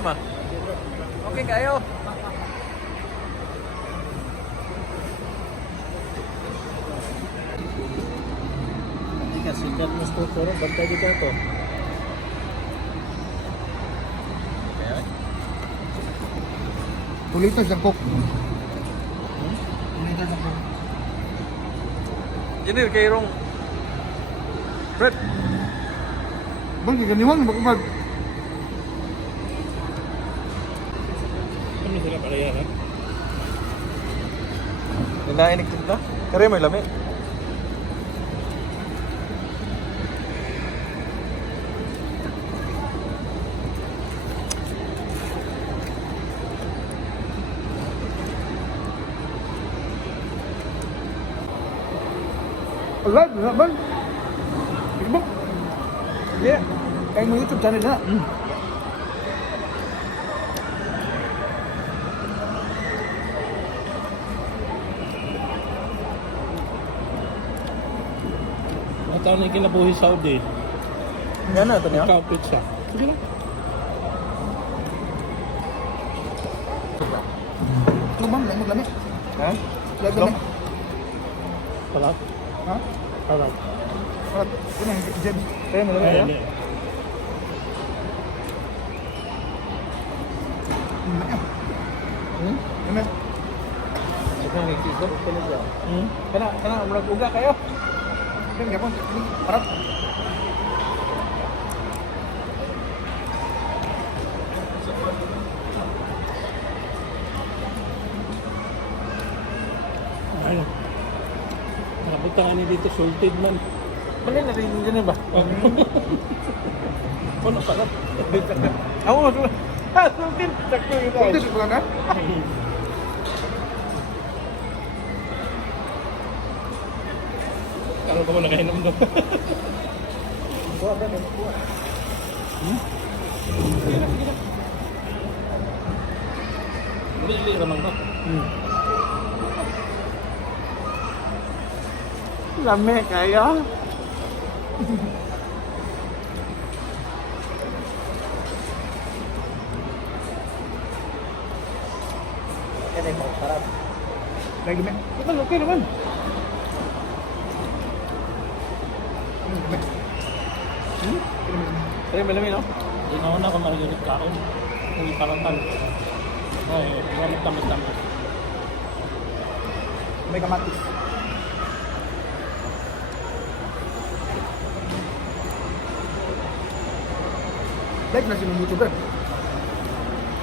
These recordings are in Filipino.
mah. Oke kayo. Jika sikat mesti turun bantai juga tuh. Tulitas jangkok. Tulitas jangkok. Jadi kayak rong. Fred. Bang, ganyan bang. Kan sila pala yan, ha? Nainik kita. Kaya may lami. Live na bang? Facebook? Yeah. Kayak mo YouTube channel na. Mga taon na kinabuhi Saudi. Yan na ito niya. Nagka-outfit siya. Sige lang. Ito bang, lami. Ha? Lami. Palat. Ha? Palat. Ini Jen. Kaya may lami ya. Ayan. Ini. Ito yung nagsiso. Hmm? Kana murag uga kayo. Ini apa? Ini parat. Ayun. Nakapunta ka dito, salted man. Mali na rin ganyan ba? Ano pala? Ako nga sulit. Ha, sulit. Sakto yun Itu tayo. sebelah kan? Kalau ka mo nakainom doon. Buwa ba? Buwa. Hindi ramang ba? Lami kayo. Yan ay sarap. Lagi mek. Ito, okay naman. Kaya may lami, no? Hindi na ako marinig kaon. Hindi parantan. Ay, wala tamis-tamis. May kamatis. Live na si YouTuber.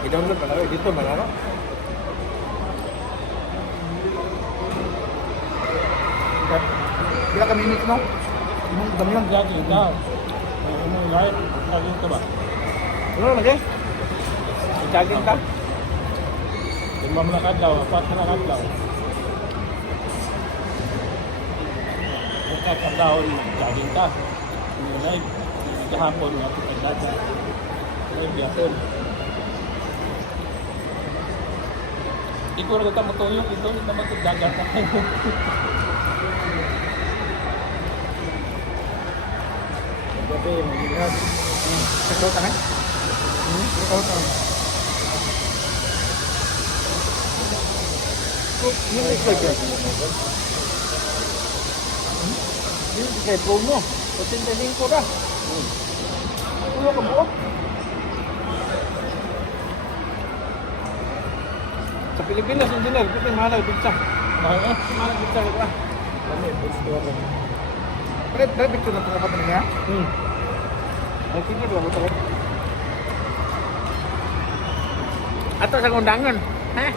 I-download pa na rin. Dito, malaro. Bila kami minutes no? Yung dami lang. Jogging ka. Ano live? Jogging ka ba? Ano lagi? I-jogging ka? Lima mo na kadlaw, apat na kadlaw. Buka kadlaw, jogging ka. Yung live. Kahapon, nga po kadlaw. Live yapon. Ikaw na ka matuyong, ito naman ito dagat ako. Gabi, mag-ingat. Sakot kan? Sakot kan? Ini lagi. Ini kayak promo. 85 dah. Pulo ka buo. Sa Pilipinas, engineer, kita mahal pizza. Mahal pizza ka. Lami, gusto ko. Pre picture na ito kapag niya. Ay, sige, wala mo takot. Ato sa undangan. Ha?